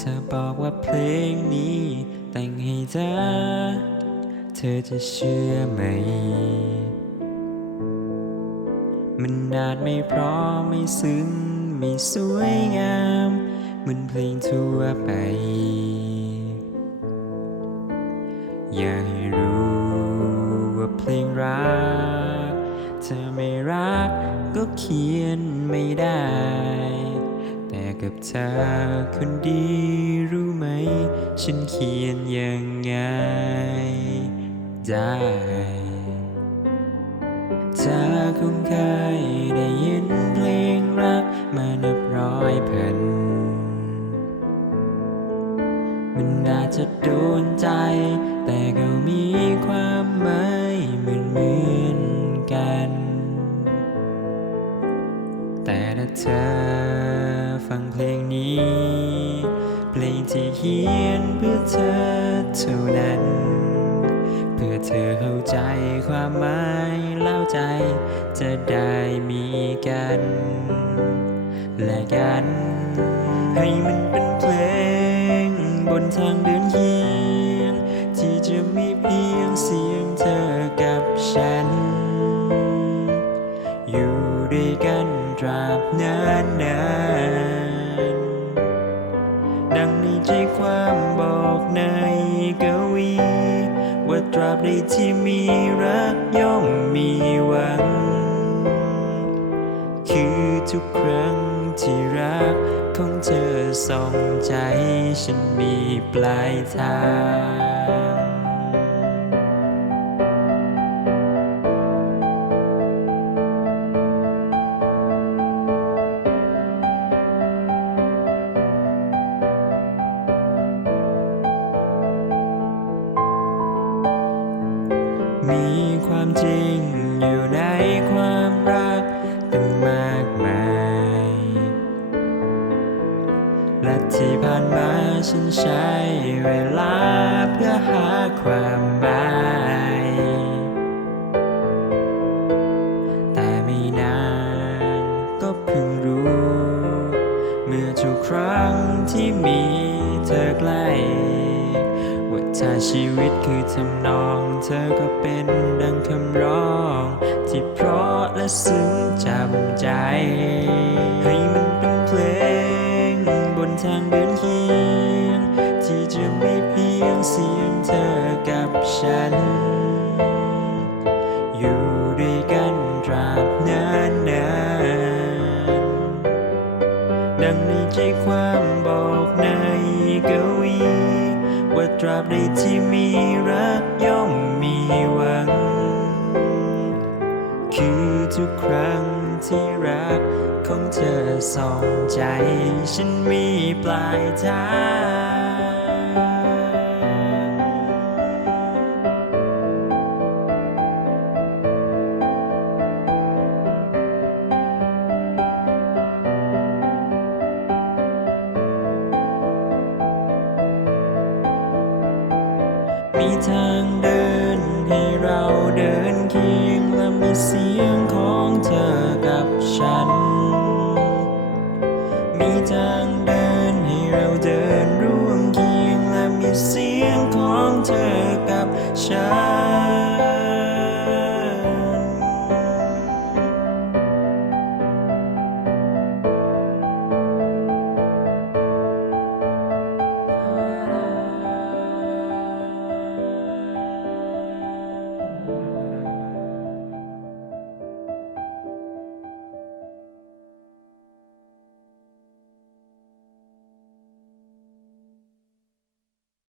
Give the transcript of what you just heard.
เธอบอกว่าเพลงนี้ แต่งให้เธอ เธอจะเชื่อไหม มันอาจไม่เพราะไม่ซึ้ง ไม่สวยงาม เหมือนเพลงทั่วไป อย่าให้รู้ว่าเพลงรัก เธอไม่รักก็เขียนไม่ได้ กับเธอคนดีรู้ไหม ฉันเขียนยังไง ได้เธอคงเคยได้ยินเพลงรักมานับร้อยพัน มันอาจจะโดนใจ แต่ก็มีความหมายเหมือนเหมือนกัน แต่ถ้าเธอ งเพลงนี้ เพลงที่เขียนเพื่อเธอเท่านั้น เพื่อเธอเข้าใจความหมายแล้วใจ จะได้มีกัน และกัน ให้มันเป็นเพลง บนทางเดินเคียง ที่จะมีเพียงเสียงเธอกับฉัน อยู่ด้วยกันตราบนานนาน ดังในใจความบอกในกวี ว่าตราบใดที่มีรักย่อมมีหวัง คือทุกครั้งที่รักของเธอส่องใจฉันมีปลายทาง มีความจริงอยู่ในความรักตั้งมากมายและที่ผ่านมาฉันใช้เวลาเพื่อหาความหมายแต่ไม่นานก็เพิ่งรู้ เมื่อทุกครั้งที่มีเธอใกล้ ถ้าชีวิตคือทำนอง เธอก็เป็นดังคำร้อง ที่เพราะและซึ้งจำใจ ให้มันเป็นเพลง บนทางเดินเคียง ที่จะมีเพียงเสียงเธอกับฉัน อยู่ด้วยกันตราบนานนานดังในใจความบอกในกวี ตราบใดที่มีรักย่อมมีหวัง คือทุกครั้งที่รักของเธอส่องใจ ฉันมีปลายทางางเดินให้เราเดินร่วมเคียงและมีเสียงของเธอกับฉัน